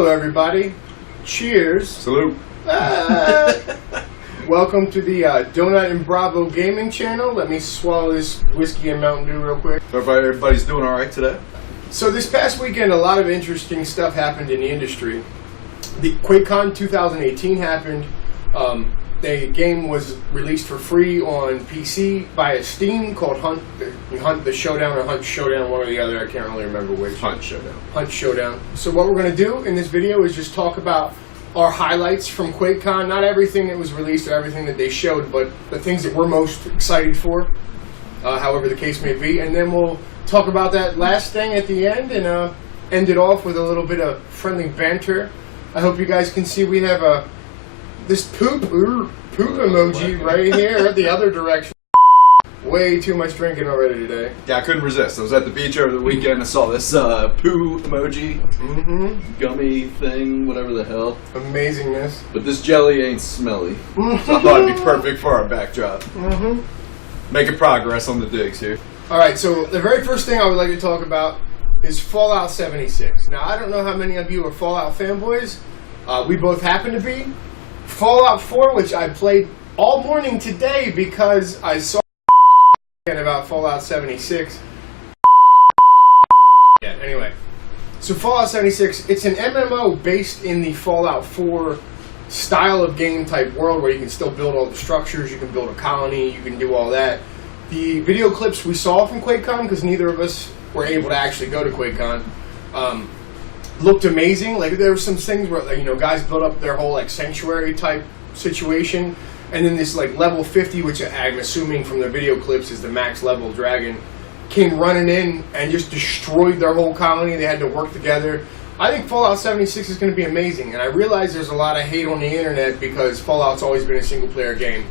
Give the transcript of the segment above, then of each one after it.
Hello, everybody. Cheers. Salute. Welcome to the Donut and Bravo gaming channel. Let me swallow this whiskey and Mountain Dew real quick. Everybody's doing all right today? So this past weekend, a lot of interesting stuff happened in the industry. The Quakecon 2018 happened. The game was released for free on PC via Steam called Hunt the Showdown or Hunt Showdown, one or the other. I can't really remember which. Hunt Showdown. Hunt Showdown. So what we're going to do in this video is just talk about our highlights from Quakecon. Not everything that was released or everything that they showed, but the things that we're most excited for, however the case may be. And then we'll talk about that last thing at the end and end it off with a little bit of friendly banter. I hope you guys can see we have this poop emoji right here the other direction. Way too much drinking already today. Yeah, I couldn't resist. I was at the beach over the weekend and saw this poo emoji. Gummy thing, whatever the hell. Amazingness. But this jelly ain't smelly. So I thought it'd be perfect for our backdrop. Making progress on the digs here. Alright, so the very first thing I would like to talk about is Fallout 76. Now, I don't know how many of you are Fallout fanboys. We both happen to be. Fallout 4, which I played all morning today because I saw about Fallout 76. Yeah, anyway. So Fallout 76, it's an MMO based in the Fallout 4 style of game type world where you can still build all the structures, you can build a colony, you can do all that. The video clips we saw from Quakecon, because neither of us were able to actually go to Quakecon, looked amazing. Like there were some things where, you know, guys built up their whole like sanctuary type situation, and then this like level 50, which I'm assuming from the video clips is the max level dragon, came running in and just destroyed their whole colony. They had to work together. I think Fallout 76 is going to be amazing, and I realize there's a lot of hate on the internet because Fallout's always been a single player game.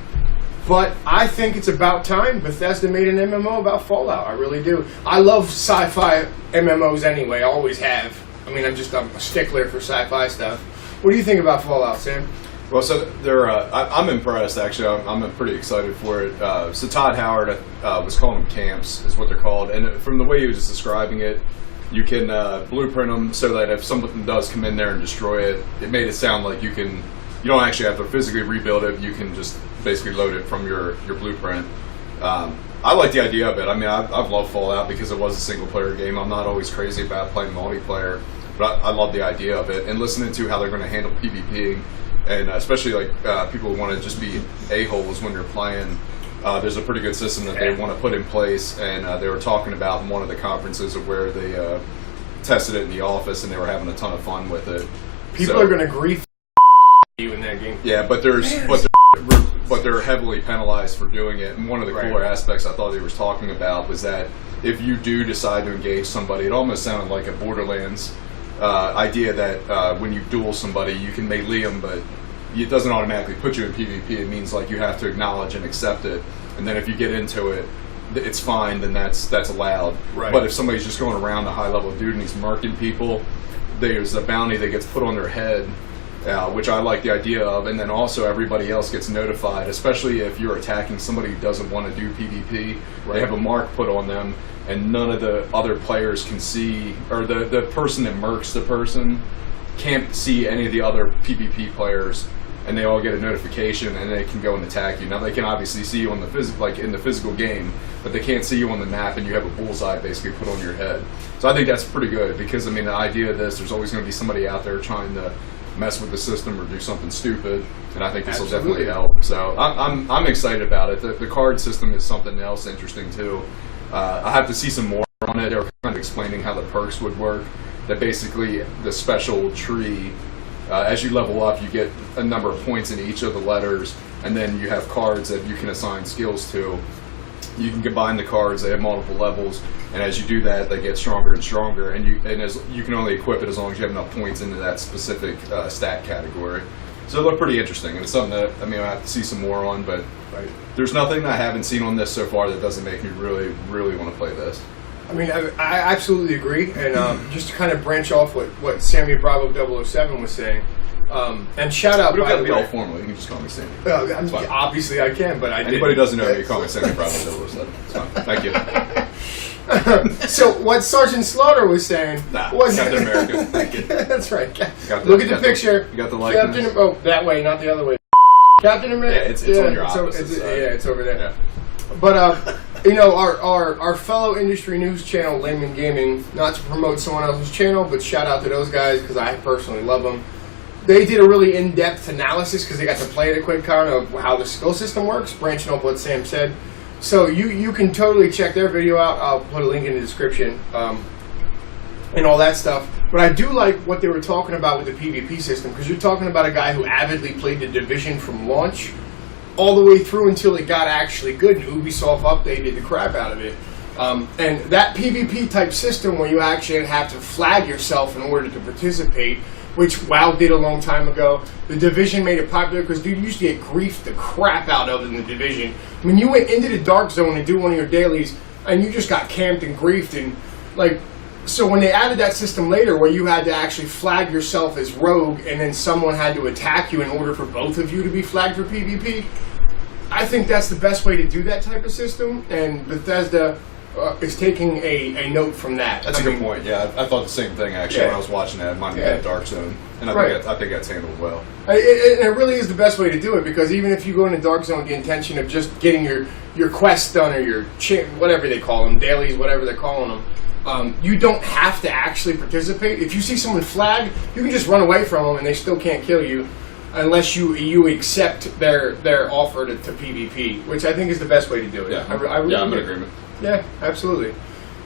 But I think it's about time Bethesda made an MMO about Fallout. I really do. I love sci-fi MMOs anyway. I always have. I mean, I'm a stickler for sci-fi stuff. What do you think about Fallout, Sam? Well, so I'm impressed, actually. I'm pretty excited for it. So Todd Howard was calling them camps, is what they're called. And from the way he was just describing it, you can blueprint them so that if something does come in there and destroy it, it made it sound like you don't actually have to physically rebuild it. You can just basically load it from your blueprint. I like the idea of it. I mean, I've loved Fallout because it was a single-player game. I'm not always crazy about playing multiplayer, but I love the idea of it. And listening to how they're going to handle PvPing, and especially like people who want to just be a-holes when you're playing, there's a pretty good system that they want to put in place. And they were talking about in one of the conferences of where they tested it in the office, and they were having a ton of fun with it. People are going to grief you in that game. Yeah, but they're heavily penalized for doing it. And one of the cooler aspects I thought he was talking about was that if you do decide to engage somebody, it almost sounded like a Borderlands idea that when you duel somebody, you can melee them, but it doesn't automatically put you in PvP. It means like you have to acknowledge and accept it. And then if you get into it, it's fine, then that's allowed. Right. But if somebody's just going around a high-level dude and he's murking people, there's a bounty that gets put on their head, which I like the idea of, and then also everybody else gets notified, especially if you're attacking somebody who doesn't want to do PvP. They have a mark put on them, and none of the other players can see, or the person that murks the person can't see any of the other PvP players, and they all get a notification, and they can go and attack you. Now they can obviously see you on the in the physical game, but they can't see you on the map, and you have a bullseye basically put on your head. So I think that's pretty good, because I mean the idea of this, there's always going to be somebody out there trying to mess with the system or do something stupid, and I think this will definitely help. So I'm excited about it. The card system is something else interesting too. I have to see some more on it. They were kind of explaining how the perks would work. That basically the special tree, as you level up, you get a number of points in each of the letters, and then you have cards that you can assign skills to. You can combine the cards. They have multiple levels, and as you do that, they get stronger and stronger. And you can only equip it as long as you have enough points into that specific stat category. So it looked pretty interesting, and it's something that I have to see some more on. But there's nothing I haven't seen on this so far that doesn't make me really, really want to play this. I mean, I absolutely agree, and just to kind of branch off what SammyBravo007 was saying. And shout out, by the way. We don't got to be all formal. You can just call me Sammy. Obviously I can, but anybody doesn't know me, you call me SammyBravo007. It's fine. Thank you. So what Sergeant Slaughter was saying was Captain America. Thank you. That's right. Look Look at the picture. You got the likeness. Oh, that way, not the other way. Captain America. Yeah, it's on your opposite side. It's over there. Yeah. But you know, our fellow industry news channel, Layman Gaming, not to promote someone else's channel, but shout out to those guys because I personally love them. They did a really in-depth analysis because they got to play at Quakecon of how the skill system works, branching off what Sam said. So you can totally check their video out. I'll put a link in the description and all that stuff. But I do like what they were talking about with the PvP system because you're talking about a guy who avidly played the Division from launch all the way through until it got actually good, and Ubisoft updated the crap out of it. And that PvP type system where you actually have to flag yourself in order to participate, which WoW did a long time ago. The Division made it popular because, dude, you used to get griefed the crap out of in the Division. I mean, you went into the Dark Zone and do one of your dailies, and you just got camped and griefed. And, like, so when they added that system later where you had to actually flag yourself as rogue and then someone had to attack you in order for both of you to be flagged for PvP, I think that's the best way to do that type of system, and Bethesda is taking a note from that. That's a good point. Yeah, I thought the same thing actually when I was watching that. Mine had Dark Zone, and I think that's handled well. It really is the best way to do it because even if you go into Dark Zone with the intention of just getting your quests done or your whatever they call them, dailies, whatever they're calling them, you don't have to actually participate. If you see someone flag, you can just run away from them and they still can't kill you unless you accept their offer to PvP, which I think is the best way to do it. Yeah, I'm in agreement. Yeah, absolutely.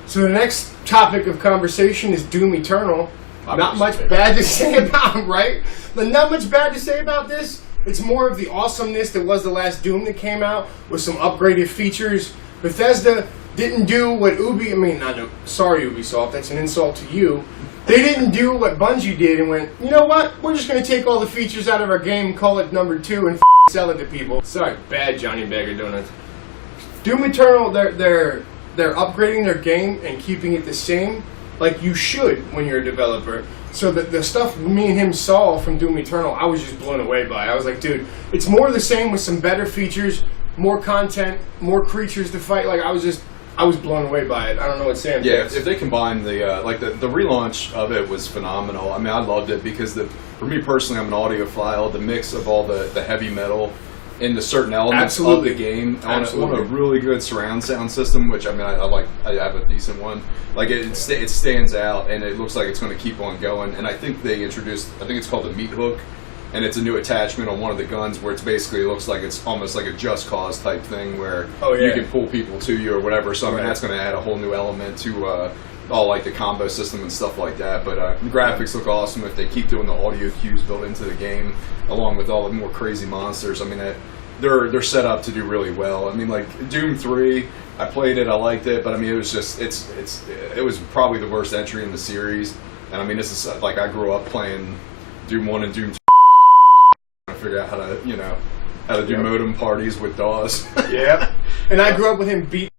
So the next topic of conversation is Doom Eternal. Not much bad to say about, right? But not much bad to say about this. It's more of the awesomeness that was the last Doom that came out with some upgraded features. Bethesda didn't do what sorry Ubisoft, that's an insult to you. They didn't do what Bungie did and went, you know what? We're just going to take all the features out of our game, call it number 2, and sell it to people. Sorry, bad JonnyBagOfDonuts. Doom Eternal, they're upgrading their game and keeping it the same, like you should when you're a developer. So the stuff me and him saw from Doom Eternal, I was just blown away by. I was like, dude, it's more of the same with some better features, more content, more creatures to fight. Like I was blown away by it. I don't know what Sam thinks. If they combine the relaunch of it was phenomenal. I mean, I loved it because for me personally, I'm an audiophile. The mix of all the heavy metal into certain elements of the game. I want a really good surround sound system, which I mean, I have a decent one. Like it stands out, and it looks like it's going to keep on going. And I think they introduced, I think it's called the meat hook, and it's a new attachment on one of the guns where it's basically looks like it's almost like a Just Cause type thing where you can pull people to you or whatever. So I mean, that's going to add a whole new element to all like the combo system and stuff like that. But the graphics look awesome if they keep doing the audio cues built into the game, along with all the more crazy monsters. I mean, they're set up to do really well. I mean, like Doom 3, I played it, I liked it, but I mean, it was just it was probably the worst entry in the series. And I mean, this is like I grew up playing Doom 1 and Doom 2. Trying to figure out how to do modem parties with DAWs. Yep. And I grew up with him beat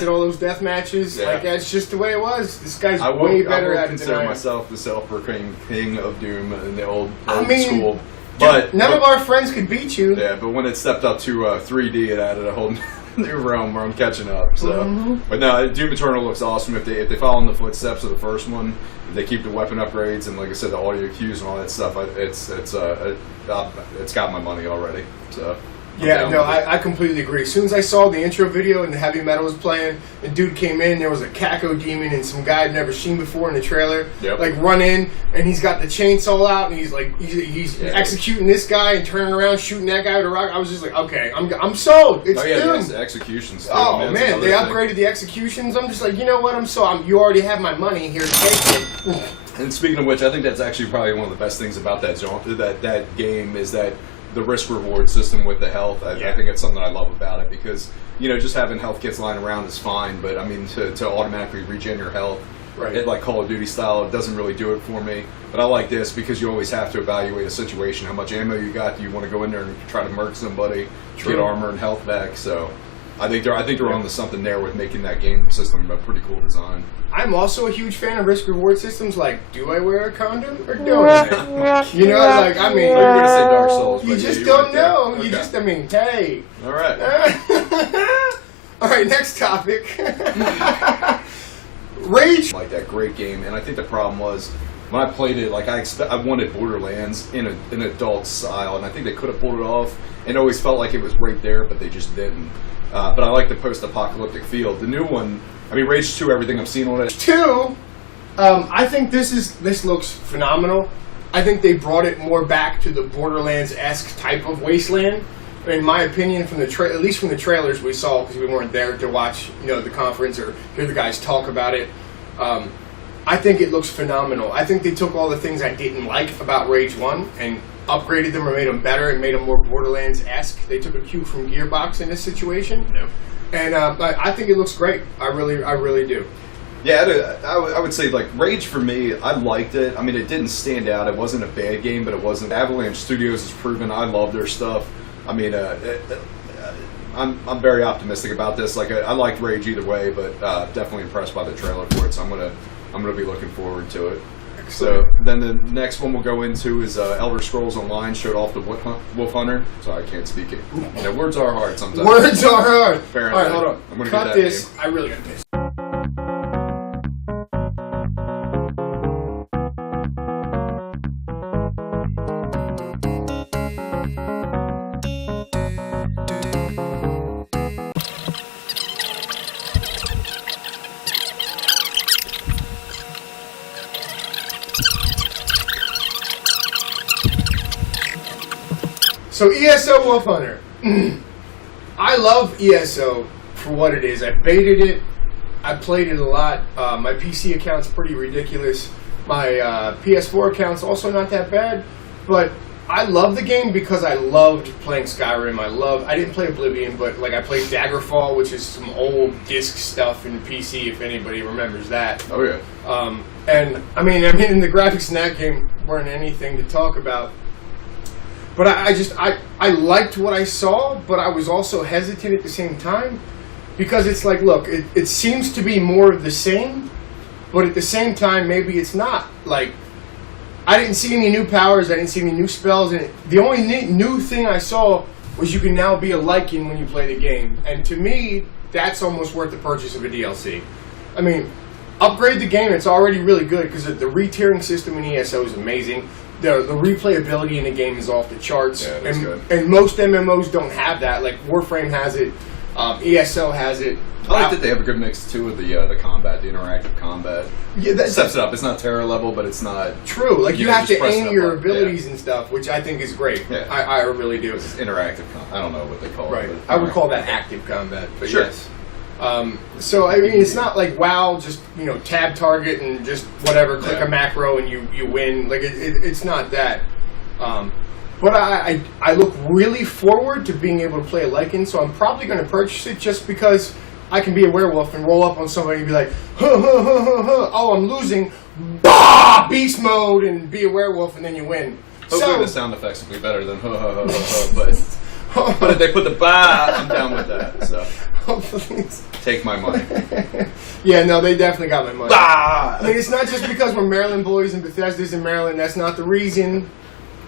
at all those death matches. Yeah. Like that's just the way it was. This guy's way better at it. I consider myself the self-proclaimed king of Doom in the old school. Dude, but none of our friends could beat you. Yeah, but when it stepped up to 3D, it added a whole new realm where I'm catching up. So, but no, Doom Eternal looks awesome if they follow in the footsteps of the first one. If they keep the weapon upgrades and, like I said, the audio cues and all that stuff, it's got my money already. So. Yeah, no, I completely agree. As soon as I saw the intro video and the heavy metal was playing, the dude came in, there was a Caco demon and some guy I'd never seen before in the trailer, like run in, and he's got the chainsaw out, and he's like, he's executing this guy and turning around, shooting that guy with a rock. I was just like, okay, I'm sold. It's Doom. The executions. Oh man, they upgraded the executions. I'm just like, you know what? I'm sold. You already have my money here. Take it. And speaking of which, I think that's actually probably one of the best things about that game is that the risk-reward system with the health. I think it's something I love about it because, just having health kits lying around is fine, but I mean, to automatically regen your health, like Call of Duty style, it doesn't really do it for me. But I like this because you always have to evaluate a situation, how much ammo you got, do you want to go in there and try to murk somebody, get armor and health back, so I think they're on to something there with making that game system a pretty cool design. I'm also a huge fan of risk-reward systems. Like, do I wear a condom or don't I? You know, like I mean, you're gonna say Dark Souls. You just don't know. Okay. You just, hey. All right. All right. Next topic. Rage. Like that great game, and I think the problem was when I played it, like I wanted Borderlands in an adult style, and I think they could have pulled it off. And it always felt like it was right there, but they just didn't. But I like the post-apocalyptic feel. The new one, I mean, Rage 2, everything I've seen on it. 2, I think this looks phenomenal. I think they brought it more back to the Borderlands-esque type of wasteland. In my opinion, from the at least from the trailers we saw, because we weren't there to watch, the conference or hear the guys talk about it. I think it looks phenomenal. I think they took all the things I didn't like about Rage 1 and upgraded them or made them better and made them more Borderlands-esque. They took a cue from Gearbox in this situation. Yep. And I think it looks great. I really do. Yeah, I would say, like, Rage for me, I liked it. I mean, it didn't stand out. It wasn't a bad game, but it wasn't. Avalanche Studios has proven I love their stuff. I mean, I'm very optimistic about this. Like, I liked Rage either way, but definitely impressed by the trailer for it. So I'm gonna be looking forward to it. So then the next one we'll go into is Elder Scrolls Online showed off the Wolf Hunter. So I can't speak it. Words are hard sometimes. Words are hard. Apparently. All right, hold on. I'm gonna cut get that this. game. I really gotta piss. So ESO Wolf Hunter. I love ESO for what it is. I baited it. I played it a lot. My PC account's pretty ridiculous. My PS4 account's also not that bad. But I love the game because I loved playing Skyrim. I didn't play Oblivion, but like I played Daggerfall, which is some old disc stuff in the PC, if anybody remembers that. Oh yeah. And I mean, the graphics in that game weren't anything to talk about. But I liked what I saw, but I was also hesitant at the same time because it's like, look, it seems to be more of the same, but at the same time, maybe it's not. Like, I didn't see any new powers, I didn't see any new spells, and the only new thing I saw was you can now be a Lycan when you play the game. And to me, that's almost worth the purchase of a DLC. I mean, upgrade the game, it's already really good because the re-tiering system in ESO is amazing. The replayability in the game is off the charts. Yeah, that's good. And most MMOs don't have that. Like Warframe has it, ESO has it. I like that they have a good mix too of the combat, the interactive combat. Yeah, that steps it up. It's not terror level, but it's not true. Like you have to just aim your up, abilities and stuff, which I think is great. Yeah. I really do. It's interactive. I don't know what they call it. Right. I would call that active combat. But sure. Yes. So I mean, it's not like WoW, just tab target and just whatever, click a macro and you win. Like it's not that. But I look really forward to being able to play a Lycan, so I'm probably going to purchase it just because I can be a werewolf and roll up on somebody and be like, oh, I'm losing, bah, beast mode, and be a werewolf, and then you win. Hopefully the sound effects will be better than but if they put the bah, I'm down with that. So hopefully take my money. Yeah, no, they definitely got my money. Bah! I mean, it's not just because we're Maryland boys and Bethesda's in Maryland. That's not the reason.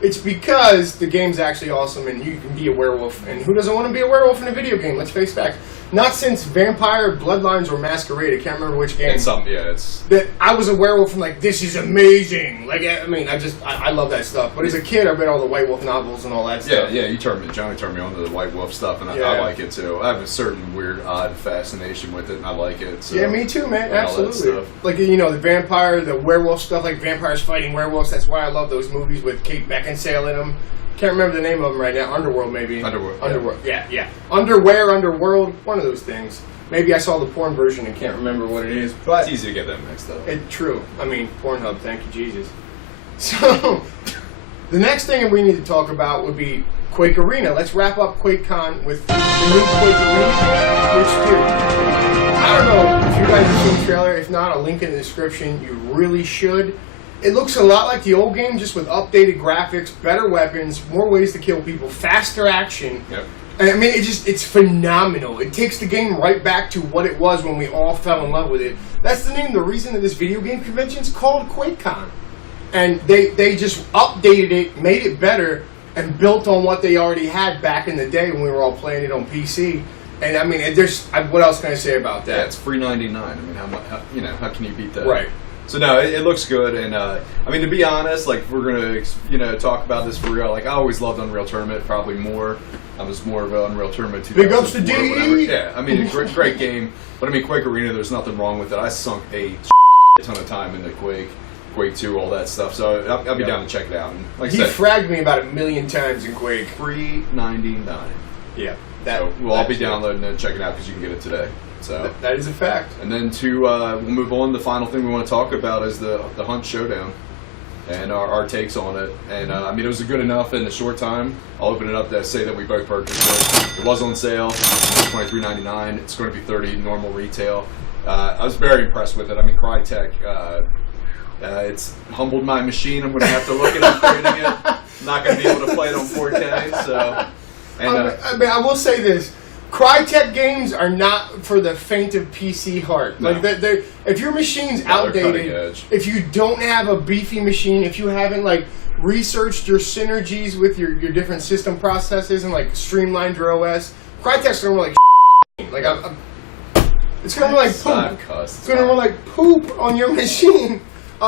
It's because the game's actually awesome and you can be a werewolf. And who doesn't want to be a werewolf in a video game? Let's face facts. Not since Vampire, Bloodlines, or Masquerade. I can't remember which game. That I was a werewolf and like, this is amazing. Like, I mean, I love that stuff. But as a kid, I read all the White Wolf novels and all that stuff. Yeah, Johnny turned me on to the White Wolf stuff, and I like it too. I have a certain weird, odd fascination with it, and I like it. So, yeah, me too, man. Absolutely. Like, the vampire, the werewolf stuff, like vampires fighting werewolves. That's why I love those movies with Kate Beckinsale in them. Can't remember the name of them right now. Underworld, maybe. Underworld. Yeah. Underworld. One of those things. Maybe I saw the porn version and can't remember what it is. But it's easy to get that mixed up. It's true. I mean, Pornhub. Thank you, Jesus. So the next thing we need to talk about would be Quake Arena. Let's wrap up Quakecon with the new Quake Arena, which too. I don't know if you guys have seen the trailer. If not, I'll link in the description. You really should. It looks a lot like the old game, just with updated graphics, better weapons, more ways to kill people, faster action. Yep. And I mean, it's phenomenal. It takes the game right back to what it was when we all fell in love with it. That's the reason of this video game convention is called Quakecon. And they just updated it, made it better, and built on what they already had back in the day when we were all playing it on PC. And I mean, what else can I say about that? Yeah, it's free 99. I mean, how can you beat that? Right. So no, it looks good, and I mean, to be honest, like, if we're gonna talk about this for real, like, I always loved Unreal Tournament, probably more. I was more of an Unreal Tournament 2004. Big ups to D. Yeah, I mean, great game, but I mean, Quake Arena, there's nothing wrong with it. I sunk a ton of time into Quake 2, all that stuff. So I'll be down to check it out. And like I said, fragged me about 1,000,000 times in Quake. Free 99. Yeah, so we'll all be downloading and checking it out because you can get it today. So that is a fact. And then we'll move on. The final thing we want to talk about is the Hunt Showdown and our takes on it. And I mean, it was good enough in a short time. I'll open it up to say that we both purchased it. It was on sale, $23.99. It's going to be $30 normal retail. I was very impressed with it. I mean, Crytek, it's humbled my machine. I'm going to have to look at upgrading it. I'm not going to be able to play it on 4K. So, and I mean, I will say this. Crytek games are not for the faint of PC heart. No. Like, if your machine's outdated, if you don't have a beefy machine, if you haven't like researched your synergies with your different system processes and like streamlined your OS, Crytek's gonna run like it's gonna run like poop. It's gonna run like poop on your machine.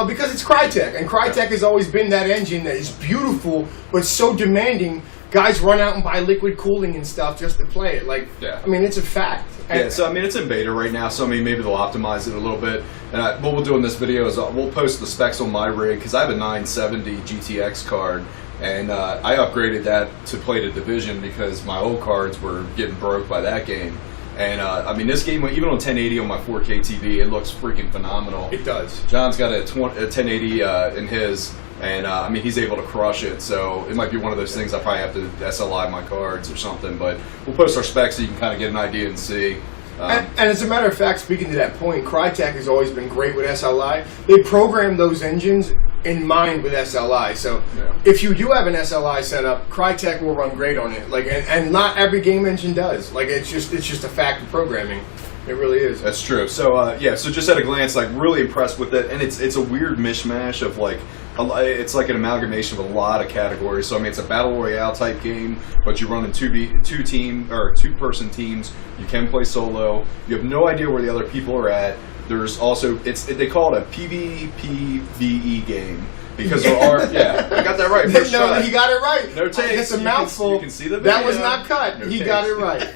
Because it's Crytek, and Crytek has always been that engine that is beautiful but so demanding. Guys run out and buy liquid cooling and stuff just to play it. Like, yeah. I mean, it's a fact. Yeah, so I mean, it's in beta right now, so I mean, maybe they'll optimize it a little bit. And what we'll do in this video is we'll post the specs on my rig, because I have a 970 GTX card, and I upgraded that to play the Division because my old cards were getting broke by that game. And I mean, this game, even on 1080 on my 4K TV, it looks freaking phenomenal. It does. John's got a 1080 in his. And I mean, he's able to crush it, so it might be one of those things I probably have to SLI my cards or something. But we'll post our specs so you can kind of get an idea and see. And as a matter of fact, speaking to that point, Crytek has always been great with SLI. They program those engines in mind with SLI. So if you do have an SLI setup, Crytek will run great on it. Like, and not every game engine does. Like, it's just a fact of programming. It really is. That's true. So yeah, so just at a glance, like, really impressed with it, and it's a weird mishmash of like. It's like an amalgamation of a lot of categories. So I mean, it's a battle royale type game, but you run in two-person teams. You can play solo. You have no idea where the other people are at. There's also they call it a PvPvE game because there are I got that right. First no, try. he got it right. No takes. It's a mouthful. You can see the video. That was not cut. No he takes. got it right.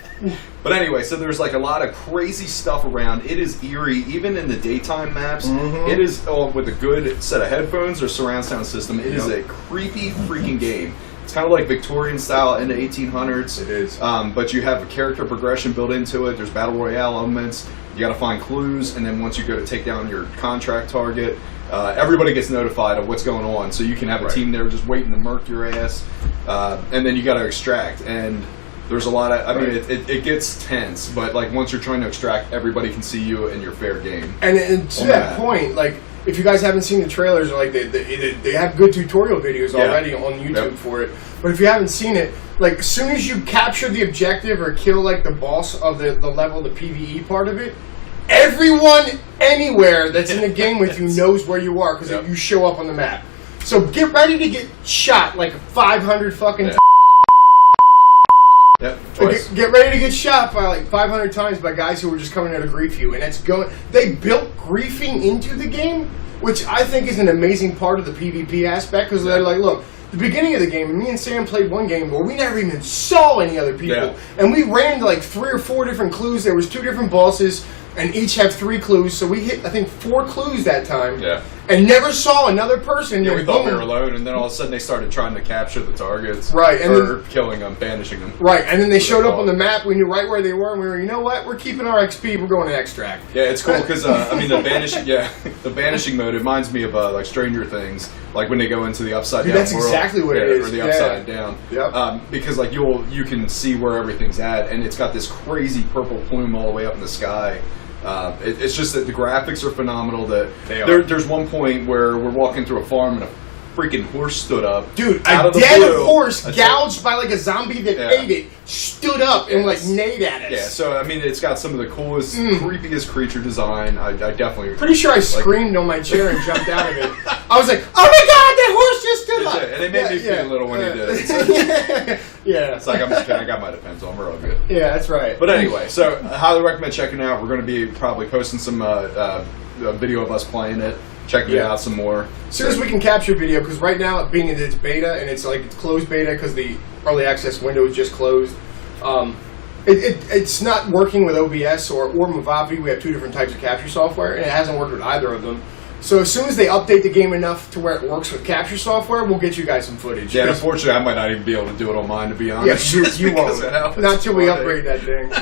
But anyway, so there's like a lot of crazy stuff around. It is eerie, even in the daytime maps. Mm-hmm. It is with a good set of headphones or surround sound system. It is a creepy freaking game. It's kind of like Victorian style in the 1800s. It is. But you have a character progression built into it. There's battle royale elements. You got to find clues, and then once you go to take down your contract target, everybody gets notified of what's going on. So you can have a team there just waiting to murk your ass, and then you got to extract. And there's a lot of, I mean, it gets tense, but like once you're trying to extract, everybody can see you and you're fair game. And to that point, like, if you guys haven't seen the trailers, like they have good tutorial videos already on YouTube for it. But if you haven't seen it, like, as soon as you capture the objective or kill like the boss of the level, the PvE part of it, everyone anywhere that's in the game with you knows where you are because you show up on the map. So get ready to get shot like 500 fucking times. Get ready to get shot by like 500 times by guys who were just coming there to grief you, and it's going. They built griefing into the game, which I think is an amazing part of the PvP aspect because they're like, look, the beginning of the game, and me and Sam played one game where we never even saw any other people, and we ran to like 3 or 4 different clues. There was 2 different bosses, and each have 3 clues, so we hit I think 4 clues that time. And never saw another person. Yeah, we thought we were alone, and then all of a sudden they started trying to capture the targets. Right, and or killing them, banishing them. Right, and then they showed up on the map. We knew right where they were, and we were, you know what? We're keeping our XP. We're going to extract. Yeah, it's cool because I mean the banishing. The banishing mode. It reminds me of like Stranger Things, like when they go into the upside down that's world. Exactly what it is. Or the upside down. Yep. Because like you can see where everything's at, and it's got this crazy purple plume all the way up in the sky. It's just that the graphics are phenomenal. There's one point where we're walking through a farm and a freaking horse stood up. Dude, a dead horse gouged by like a zombie that ate it stood up and like neighed at us. Yeah, so I mean, it's got some of the coolest, creepiest creature design. I definitely. Pretty sure I screamed on my chair and jumped out of it. I was like, "Oh my god, that horse just stood And it made me feel a little when he did it. Yeah. It's like, I'm just kidding. I got my Depends on. We're all good. Yeah, that's right. But anyway, so I highly recommend checking it out. We're going to be probably posting some video of us playing it, checking it out some more. As soon as we can capture video, because right now, being in its beta, and it's like it's closed beta because the early access window is just closed. It's not working with OBS or Movavi. We have two different types of capture software, and it hasn't worked with either of them. So as soon as they update the game enough to where it works with capture software, we'll get you guys some footage. Yeah, unfortunately, I might not even be able to do it on mine, to be honest. Yeah, you won't. Not until we upgrade that thing.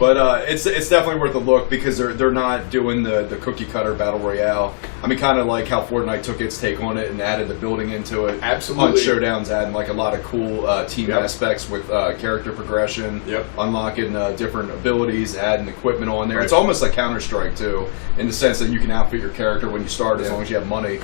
But it's definitely worth a look because they're not doing the cookie cutter battle royale. I mean, kind of like how Fortnite took its take on it and added the building into it. Absolutely. Hunt Showdown's adding like a lot of cool team aspects with character progression, unlocking different abilities, adding equipment on there. It's almost like Counter-Strike too, in the sense that you can outfit your character when you start as long as you have money.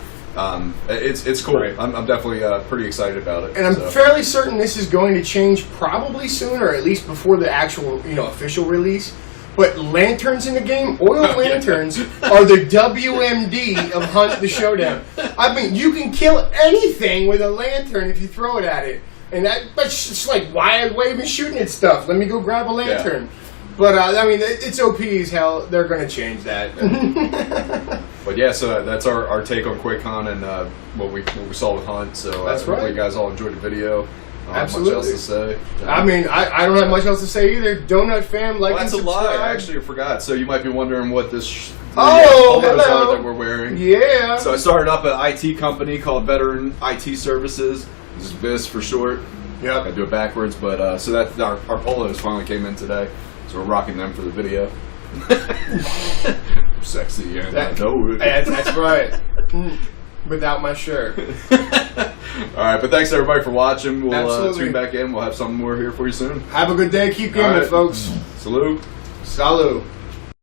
It's cool. Right. I'm definitely pretty excited about it. And I'm fairly certain this is going to change probably soon, or at least before the actual official release. But lanterns in the game, oil lanterns, are the WMD of Hunt the Showdown. I mean, you can kill anything with a lantern if you throw it at it. And but it's like, why are we even shooting at stuff? Let me go grab a lantern. Yeah. But, I mean, it's OP as hell. They're going to change that. But, yeah, so that's our take on Quakecon and what we saw with Hunt. So hopefully you guys all enjoyed the video. Absolutely. Much else to say. I mean, I don't have much else to say either. Donut fam, like and subscribe. That's a lie. I actually forgot. So you might be wondering what this photos are that we're wearing. Yeah. So I started up an IT company called Veteran IT Services. This is BIS for short. Yeah. I do it backwards, but so that our polos finally came in today. So we're rocking them for the video. Sexy, and I know it. That's right. Without my shirt. Alright, but thanks everybody for watching. We'll tune back in. We'll have something more here for you soon. Have a good day. Keep gaming, folks. Salute. Salut.